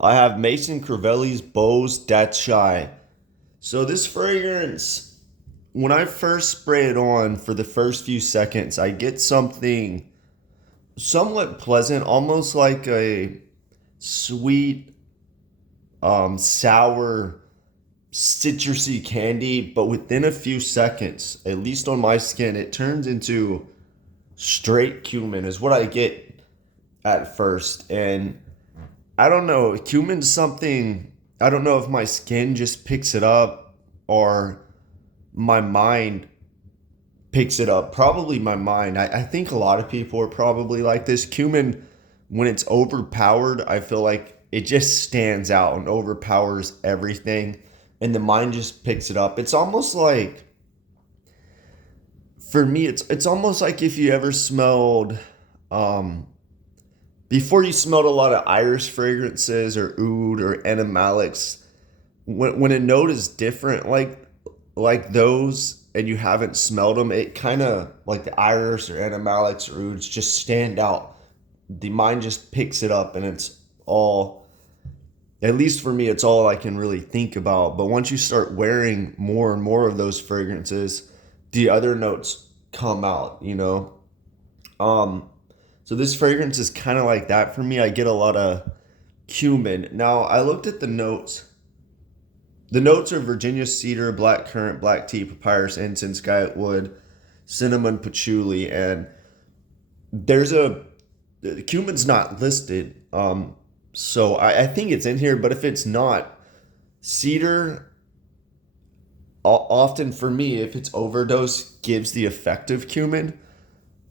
I have Mason Crivelli's Bois Datchai. So this fragrance, when I first spray it on for the first few seconds, I get something somewhat pleasant, almost like a sweet, sour, citrusy candy. But within a few seconds, at least on my skin, it turns into straight cumin, is what I get at first. And I don't know. Cumin's something, I don't know if my skin just picks it up or my mind picks it up. Probably my mind. I think a lot of people are probably like this. Cumin, when it's overpowered, I feel like it just stands out and overpowers everything. And the mind just picks it up. It's almost like, for me, it's almost like if you ever smelled, um, before you smelled a lot of Irish fragrances or oud or animalics, when a note is different like those and you haven't smelled them, it kind of like the Irish or animalics or ouds just stand out. The mind just picks it up and it's all, at least for me, it's all I can really think about. But once you start wearing more and more of those fragrances, the other notes come out, you know? Um, so this fragrance is kind of like that for me. I get a lot of cumin. Now, I looked at the notes. The notes are Virginia cedar, black currant, black tea, papyrus, incense, skyet wood, cinnamon, patchouli, and there's a the cumin's not listed. So I think it's in here, but if it's not, cedar often for me, if it's overdose, gives the effect of cumin.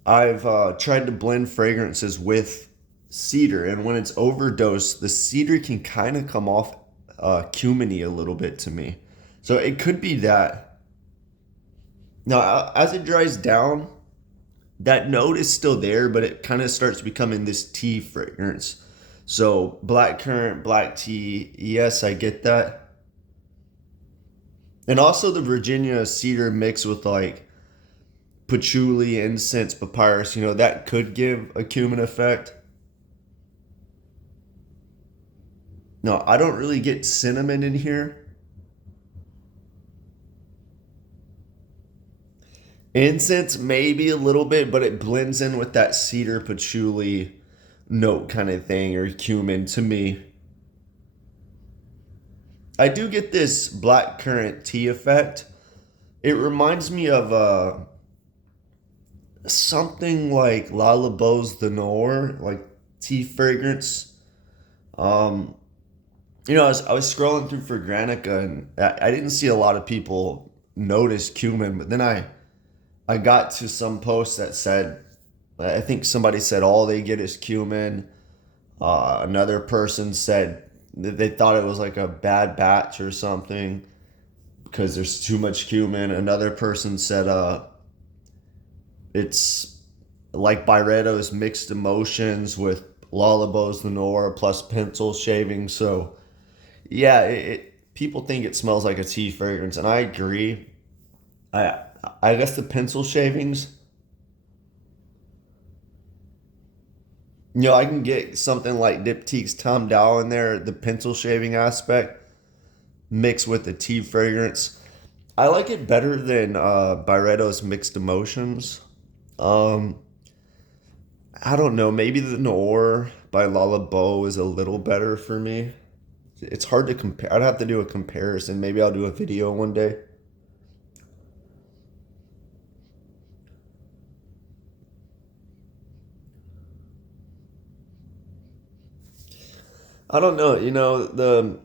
I've tried to blend fragrances with cedar, and when it's overdosed, the cedar can kind of come off cuminy a little bit to me. So it could be that. Now, as it dries down, that note is still there, but it kind of starts becoming this tea fragrance. So black currant, black tea, yes, I get that. And also the Virginia cedar mixed with like patchouli, incense, papyrus, that could give a cumin effect. No, I don't really get cinnamon in here. Incense, maybe a little bit, but it blends in with that cedar patchouli note kind of thing, or cumin to me. I do get this black currant tea effect. It reminds me of something like Lalabos the Noir, like tea fragrance. Um, I was scrolling through for Granica and I didn't see a lot of people notice cumin, but then I got to some post that said, I think somebody said all they get is cumin. Another person said that they thought it was like a bad batch or something because there's too much cumin. Another person said it's like Byretto's mixed emotions with Lullabo's Lenore plus pencil shaving. So yeah, people think it smells like a tea fragrance, and I agree. I I guess the pencil shavings, I can get something like Diptyque's Tom Dow in there, the pencil shaving aspect mixed with the tea fragrance. I like it better than Byretto's Mixed Emotions. Um, I don't know. Maybe the Noir by Lala Bo is a little better for me. It's hard to compare. I'd have to do a comparison. Maybe I'll do a video one day. I don't know. The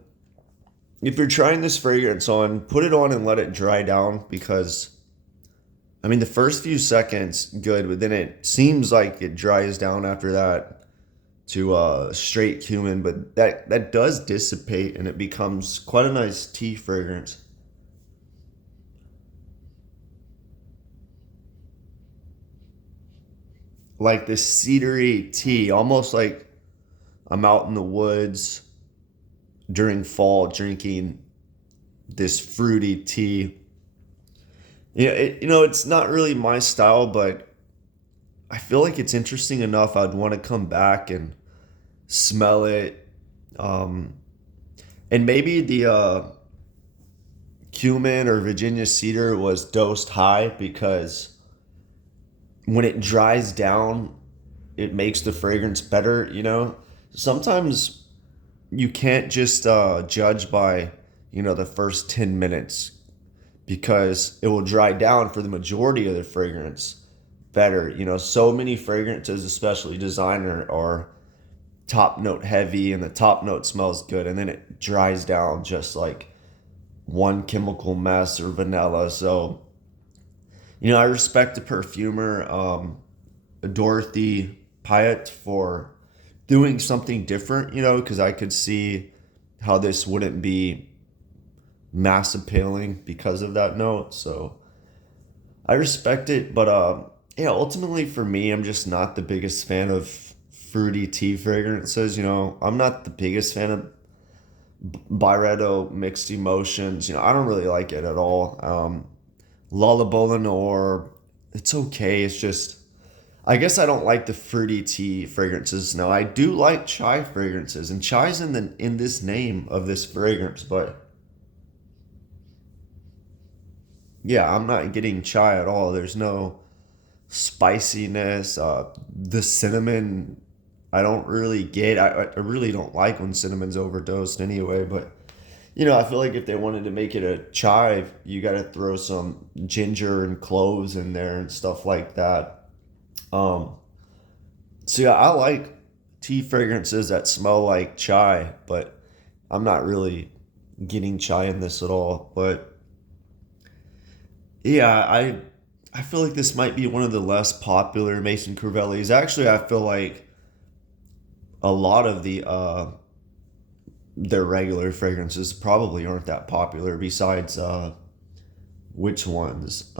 if you're trying this fragrance on, put it on and let it dry down because I mean the first few seconds good, but then it seems like it dries down after that to straight cumin, but that does dissipate and it becomes quite a nice tea fragrance. Like this cedary tea, almost like I'm out in the woods during fall drinking this fruity tea. It's not really my style, but I feel like it's interesting enough. I'd want to come back and smell it. Um, and maybe the cumin or Virginia cedar was dosed high because when it dries down, it makes the fragrance better, you know? Sometimes you can't just judge by, the first 10 minutes because it will dry down for the majority of the fragrance better. So many fragrances, especially designer, are top note heavy and the top note smells good and then it dries down just like one chemical mess or vanilla. So, I respect the perfumer, Dorothy Pyatt, for doing something different, because I could see how this wouldn't be mass appealing because of that note. So I respect it, but yeah, ultimately for me, I'm just not the biggest fan of fruity tea fragrances. I'm not the biggest fan of Byredo mixed emotions. I don't really like it at all. Lullabolin, or it's okay. It's just I guess I don't like the fruity tea fragrances. Now I do like chai fragrances, and chai's in this name of this fragrance, but yeah, I'm not getting chai at all. There's no spiciness. The cinnamon, I don't really get. I really don't like when cinnamon's overdosed anyway. But I feel like if they wanted to make it a chai, you got to throw some ginger and cloves in there and stuff like that. Um, so yeah, I like tea fragrances that smell like chai, but I'm not really getting chai in this at all. But yeah, I feel like this might be one of the less popular Mason Crivellis. Actually, I feel like a lot of their regular fragrances probably aren't that popular. Besides, which ones?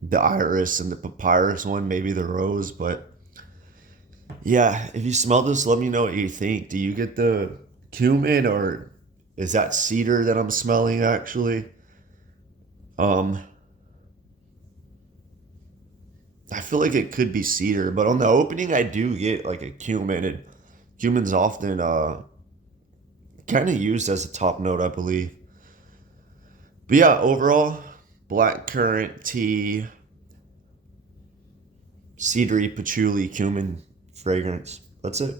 The iris and the papyrus one, maybe the rose. But yeah, if you smell this, let me know what you think. Do you get the cumin, or is that cedar that I'm smelling actually? Um, I feel like it could be cedar, but on the opening, I do get like a cumin. And cumin's often kind of used as a top note, I believe. But yeah, overall, black currant, tea, cedary, patchouli, cumin fragrance. That's it.